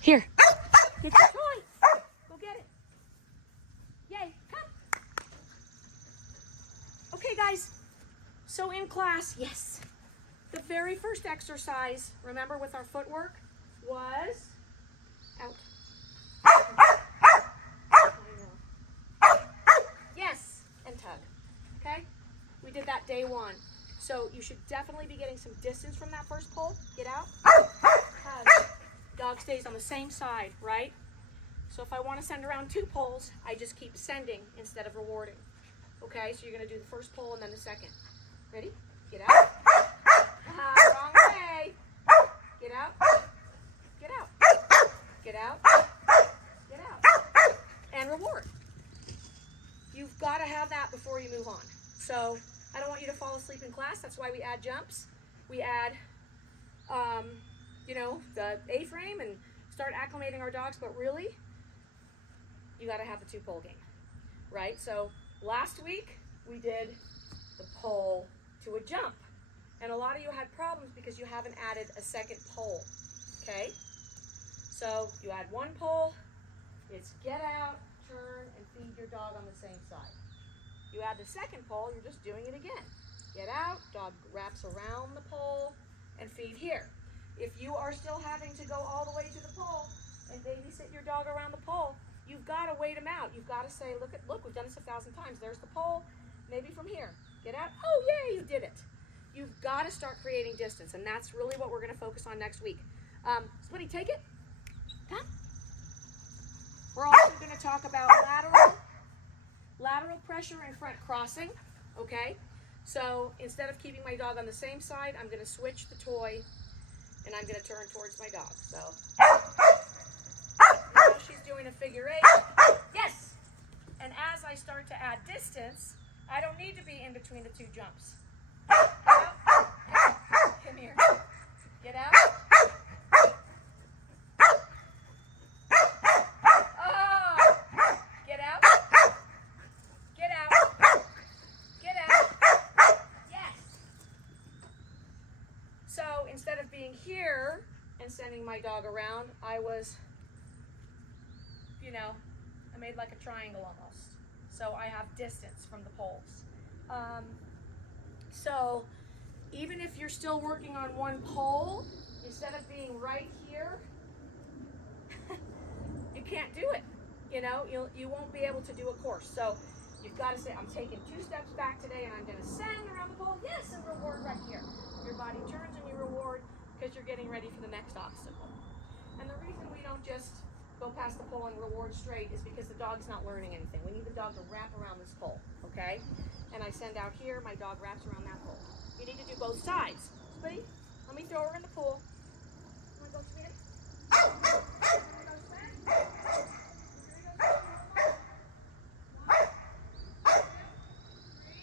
Here. Get your toy. Go get it. Yay, come. Okay, guys. So in class, yes, the very first exercise, remember with our footwork, was out. Yes, and tug. Okay? We did that day one. So you should definitely be getting some distance from that first pole. Get out. Tug. Dog stays on the same side, right? So if I want to send around 2 poles, I just keep sending instead of rewarding. Okay, so you're going to do the first pole and then the second. Ready? Get out. Wrong way. Get out. Get out. Get out. Get out. And reward. You've got to have that before you move on. So I don't want you to fall asleep in class. That's why we add jumps. We add, the A-frame and start acclimating our dogs. But really, you got to have the 2-pole game, right? So last week we did the pole to a jump. And a lot of you had problems because you haven't added a second pole, okay? So you add 1 pole, it's get out, turn, and feed your dog on the same side. You add the second pole, you're just doing it again. Get out, dog wraps around the pole, and feed here. If you are still having to go all the way to the pole and babysit your dog around the pole, you've got to wait him out. You've got to say, look, we've done this 1,000 times. There's the pole, maybe from here. Get out. Oh, yay, you did it. You've got to start creating distance, and that's really what we're going to focus on next week. Splitty, take it. Come. We're also going to talk about lateral pressure and front crossing, okay? So instead of keeping my dog on the same side, I'm going to switch the toy, and I'm going to turn towards my dog. So now she's doing a figure 8. Yes. And as I start to add distance, I don't need to be in between the 2 jumps. Get out. Come here. Get out. Oh. Get out. Get out. Get out. Yes. So instead of being here and sending my dog around, I was, I made like a triangle almost. So I have distance from the poles. So even if you're still working on 1 pole, instead of being right here, you can't do it. You won't be able to do a course. So you've got to say, I'm taking 2 steps back today and I'm going to send around the pole. Yes, and reward right here. Your body turns and you reward because you're getting ready for the next obstacle. And the reason we don't just go past the pole and reward straight is because the dog's not learning anything. We need the dog to wrap around this pole, okay? And I send out here, my dog wraps around that pole. You need to do both sides. Splitty, let me throw her in the pool. You want to go swim? You want to go swim? Here we go, swim. 1, 2, 3,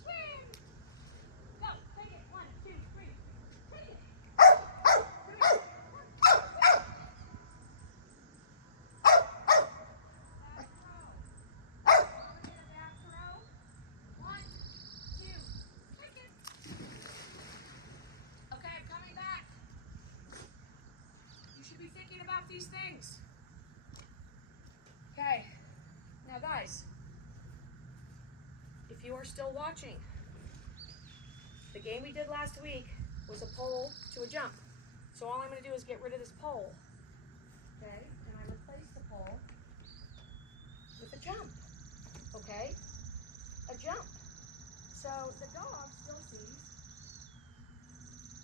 swim! Go, take it. 1, 2, 3, take it. These things. Okay, now guys, if you are still watching, the game we did last week was a pole to a jump. So all I'm going to do is get rid of this pole, okay, and I replace the pole with a jump, okay, a jump. So the dog still sees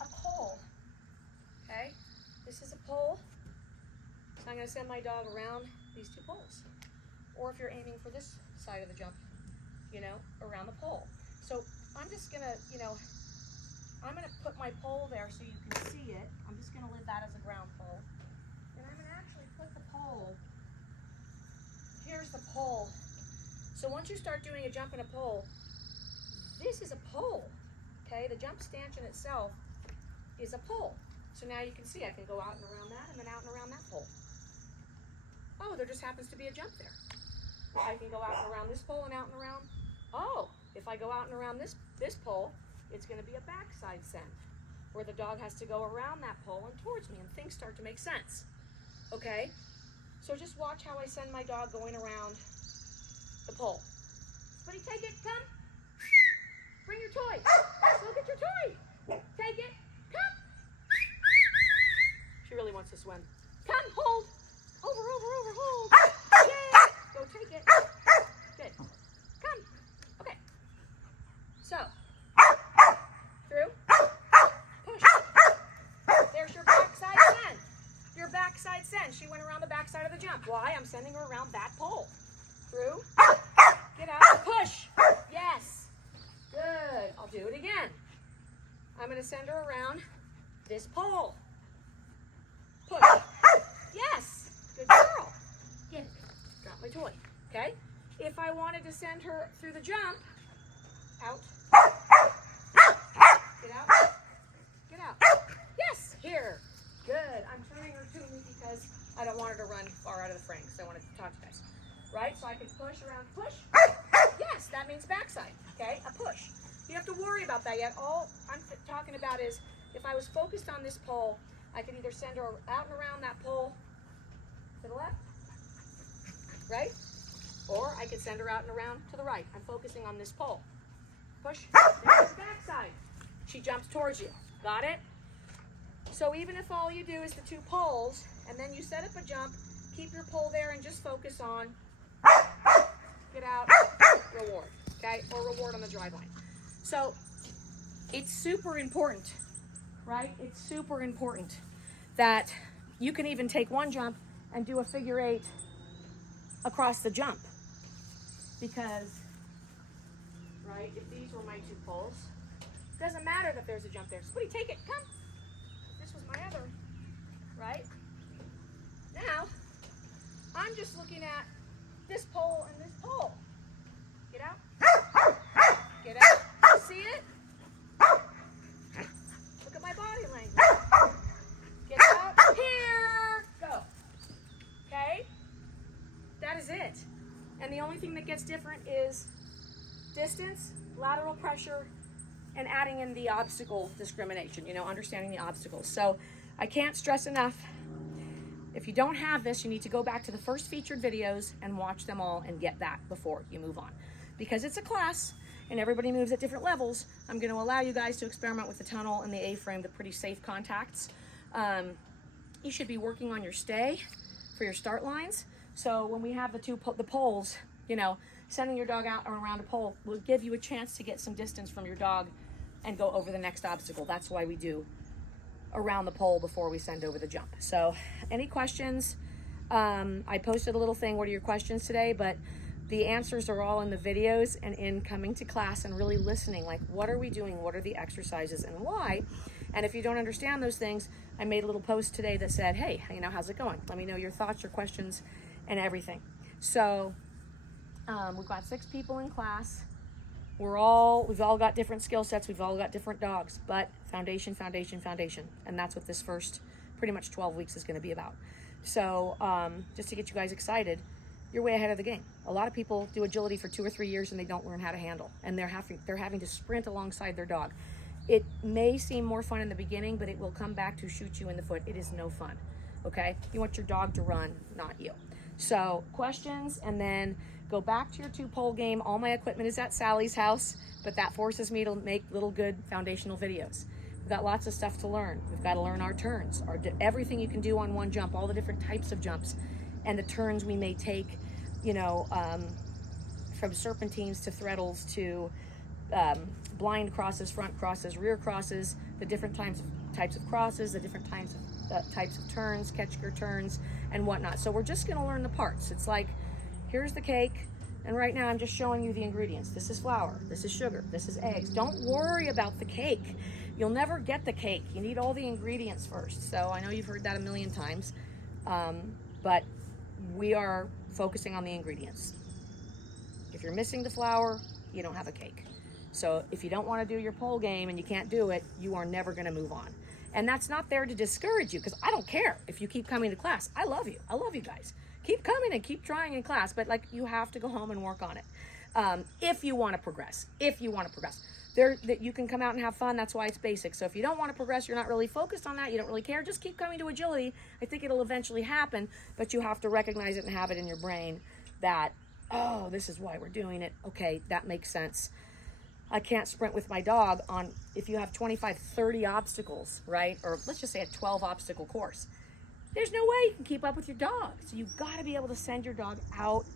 a pole, okay, this is a pole. So I'm going to send my dog around these 2 poles. Or if you're aiming for this side of the jump, around the pole. So I'm just going to, I'm going to put my pole there so you can see it. I'm just going to leave that as a ground pole. And I'm going to actually put the pole, here's the pole. So once you start doing a jump and a pole, this is a pole, okay? The jump stanchion itself is a pole. So now you can see I can go out and around that and then out and around that pole. Oh, there just happens to be a jump there. I can go out and around this pole and out and around. Oh, if I go out and around this pole, it's going to be a backside send where the dog has to go around that pole and towards me, and things start to make sense. okay? So just watch how I send my dog going around the pole. Buddy, take it, come. Bring your toy. Go get your toy. Take it, come. She really wants to swim. Come, hold. Over, hold. Yay. Go take it. Good. Come. Okay. So, through. Push. There's your backside send. Your backside send. She went around the backside of the jump. Why? I'm sending her around that pole. Through. Get out. Push. Yes. Good. I'll do it again. I'm going to send her around this pole. Push. Yes. Good girl. Good. Drop my toy. Okay? If I wanted to send her through the jump, out. Get out. Get out. Yes. Here. Good. I'm turning her to me because I don't want her to run far out of the frame because I want to talk to you guys. Right? So I can push around. Push. Yes. That means backside. Okay? A push. You don't have to worry about that yet. All I'm talking about is if I was focused on this pole, I could either send her out and around that pole to the left, right? Or I could send her out and around to the right. I'm focusing on this pole. Push. There's the backside. She jumps towards you. Got it? So even if all you do is the two poles, and then you set up a jump, keep your pole there and just focus on get out, reward, okay? Or reward on the drive line. So it's super important, right? It's super important that you can even take one jump and do a figure 8 across the jump. Because, right, if these were my two poles, it doesn't matter that there's a jump there. Sweetie, take it, come. This was my other, right? Now, I'm just looking at this pole and this pole. Get out. Get out. See it? Look at my body language. Get out. Here. Go. Okay? That is it. And the only thing that gets different is distance, lateral pressure, and adding in the obstacle discrimination, you know, understanding the obstacles. So I can't stress enough, if you don't have this, you need to go back to the first featured videos and watch them all and get that before you move on. Because it's a class and everybody moves at different levels, I'm going to allow you guys to experiment with the tunnel and the A-frame, the pretty safe contacts. You should be working on your stay for your start lines. So when we have the poles, you know, sending your dog out or around a pole will give you a chance to get some distance from your dog and go over the next obstacle. That's why we do around the pole before we send over the jump. So any questions? I posted a little thing, what are your questions today? But the answers are all in the videos and in coming to class and really listening, like what are we doing? What are the exercises and why? And if you don't understand those things, I made a little post today that said, hey, you know, how's it going? Let me know your thoughts, your questions, and everything. So we've got 6 people in class. We've all got different skill sets. We've all got different dogs, but foundation, foundation, foundation. And that's what this first pretty much 12 weeks is going to be about. So just to get you guys excited, you're way ahead of the game. A lot of people do agility for 2 or 3 years and they don't learn how to handle, and they're having to sprint alongside their dog. It may seem more fun in the beginning, but it will come back to shoot you in the foot. It is no fun, okay? You want your dog to run, not you. So questions, and then go back to your 2-pole game. All my equipment is at Sally's house, but that forces me to make little good foundational videos. We've got lots of stuff to learn. We've got to learn our turns, everything you can do on one jump, all the different types of jumps, and the turns we may take, you know, from serpentines to threadles to blind crosses, front crosses, rear crosses, the different types of crosses, the different types of turns, catch your turns, and whatnot. So we're just going to learn the parts. It's like, here's the cake, and right now I'm just showing you the ingredients. This is flour, this is sugar, this is eggs. Don't worry about the cake. You'll never get the cake. You need all the ingredients first. So I know you've heard that a million times, but we are focusing on the ingredients. If you're missing the flour, you don't have a cake. So if you don't want to do your pole game and you can't do it, you are never going to move on. And that's not there to discourage you, because I don't care if you keep coming to class. I love you. I love you guys. Keep coming and keep trying in class, but like, you have to go home and work on it. If you want to progress, that you can come out and have fun. That's why it's basic. So if you don't want to progress, you're not really focused on that, you don't really care, just keep coming to agility. I think it'll eventually happen, but you have to recognize it and have it in your brain that, oh, this is why we're doing it. Okay, that makes sense. I can't sprint with my dog on, if you have 25, 30 obstacles, right? Or let's just say a 12 obstacle course. There's no way you can keep up with your dog. So you've got to be able to send your dog out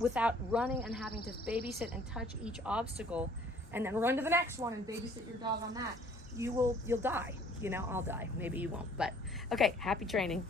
without running and having to babysit and touch each obstacle and then run to the next one and babysit your dog on that. You'll die. You know, I'll die. Maybe you won't, but okay, happy training.